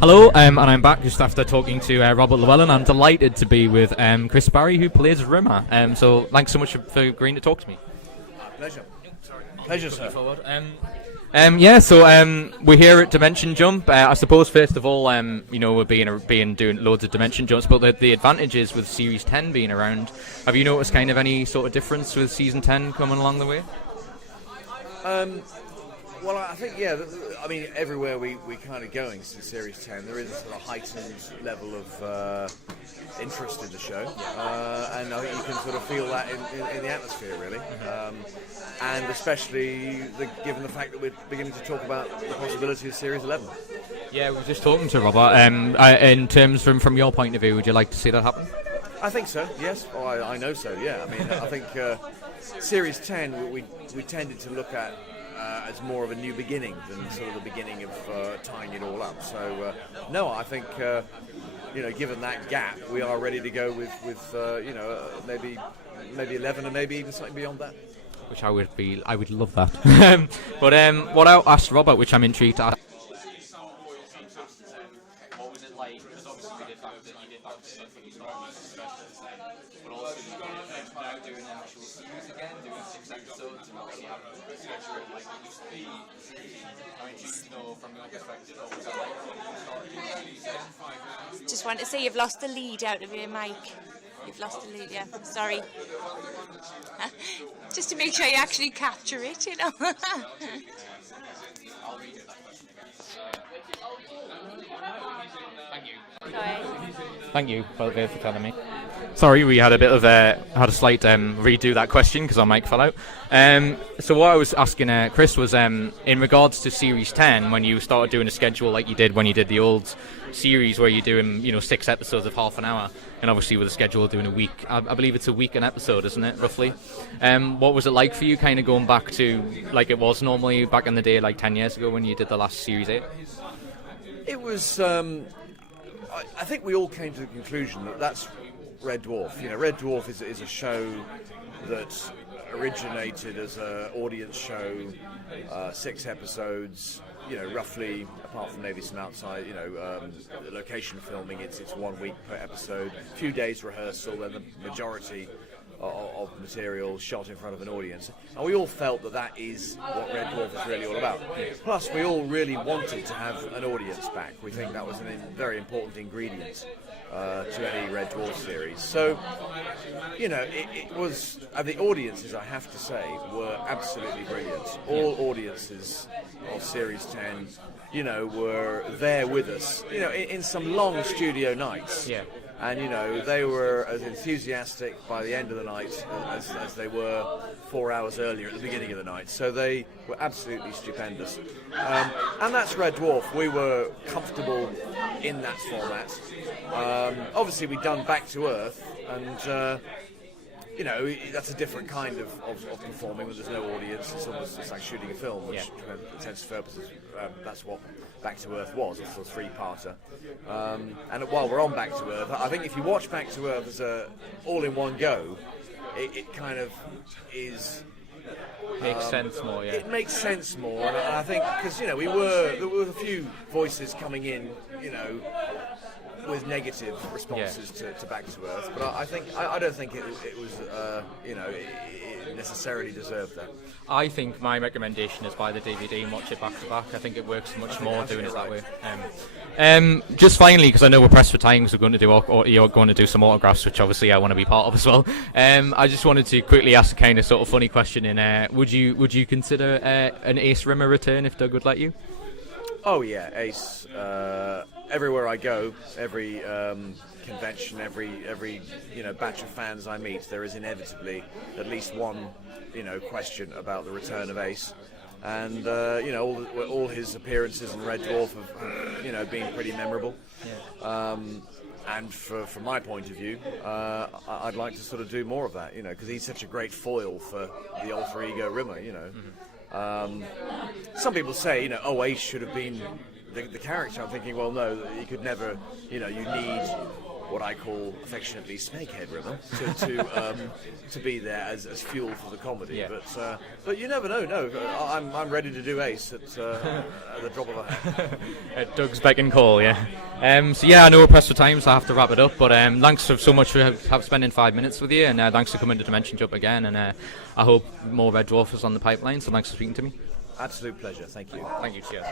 Hello, and I'm back just after talking to Robert Llewellyn. I'm delighted to be with Chris Barrie, who plays Rimmer. So thanks so much for agreeing to talk to me. Pleasure. Pleasure, sir. We're here at Dimension Jump. I suppose first of all, we're doing loads of Dimension Jumps, but the advantages with Series 10 being around. Have you noticed kind of any sort of difference with Season 10 coming along the way? Well, I think, everywhere we kind of going since Series 10, there is a sort of heightened level of interest in the show. And I think you can sort of feel that in the atmosphere, really. And especially given the fact that we're beginning to talk about the possibility of Series 11. Yeah, we were just talking to Robert. In terms from your point of view, would you like to see that happen? I think so, yes. I know so, yeah. I mean, I think Series 10 we tended to look at as more of a new beginning than sort of the beginning of tying it all up. So, no, I think, given that gap, we are ready to go with maybe 11 and maybe even something beyond that. Which I would love that. But what I asked Robert, which I'm intrigued to ask. What was it like? Because obviously you did back to stuff when you started, but also now doing an actual series again, doing 6 episodes, and obviously having a schedule like it used to be. I'm intrigued to know from your perspective what was that like when you started doing series again? Just want to say you've lost the lead out of your mic. You've lost the lead, yeah. Sorry. Just to make sure you actually capture it, you know. Thank you for telling me. Sorry, we had a slight redo that question because our mic fell out. So what I was asking Chris was in regards to Series 10, when you started doing a schedule like you did when you did the old series where you're doing 6 episodes of half an hour, and obviously with a schedule doing a week. I believe it's a week an episode, isn't it, roughly? What was it like for you, kind of going back to like it was normally back in the day, like 10 years ago when you did the last Series 8? It was. I think we all came to the conclusion that that's Red Dwarf. Red Dwarf is a show that originated as an audience show, 6 episodes. Roughly, apart from maybe some outside, location filming, it's 1 week per episode, a few days rehearsal, and the majority of material shot in front of an audience. And we all felt that is what Red Dwarf is really all about. Plus, we all really wanted to have an audience back. We think that was a very important ingredient to any Red Dwarf series. So, it was, and the audiences, I have to say, were absolutely brilliant. All audiences of Series 10, were there with us, in some long studio nights. Yeah. And, they were as enthusiastic by the end of the night as they were 4 hours earlier at the beginning of the night. So they were absolutely stupendous. And that's Red Dwarf. We were comfortable in that format. Obviously, we'd done Back to Earth, and that's a different kind of performing when there's no audience. It's like shooting a film, which, for intents and purposes, that's what Back to Earth was. It's a 3-parter. And while we're on Back to Earth, I think if you watch Back to Earth as a all in one go, it kind of is. Makes sense more, yeah. It makes sense more, and I think because there were a few voices coming in, with negative responses to Back to Earth, but I don't think it was it necessarily deserved that. I think my recommendation is buy the DVD and watch it back to back. I think it works much more doing it that way. Just finally, because I know we're pressed for time, because we're going to do you're going to do some autographs, which obviously I want to be part of as well. I just wanted to quickly ask a kind of sort of funny question. Would you consider an Ace Rimmer return if Doug would let you? Oh yeah, Ace. Everywhere I go, every convention, every batch of fans I meet, there is inevitably at least one question about the return of Ace, and all his appearances in Red Dwarf have been pretty memorable. Yeah. And from my point of view, I'd like to sort of do more of that, because he's such a great foil for the alter ego Rimmer. Some people say, Ace should have been the character. I'm thinking, well, no, you could never, you need what I call affectionately Snakehead Rimmer to be there as fuel for the comedy. Yeah. But you never know. No, I'm ready to do Ace at the drop of a hat. At Doug's beck and call, yeah. So yeah, I know we're pressed for time, so I have to wrap it up. But thanks so much for spending 5 minutes with you, and thanks for coming to Dimension Jump again. And I hope more Red Dwarf is on the pipeline. So thanks for speaking to me. Absolute pleasure. Thank you. Thank you. Cheers.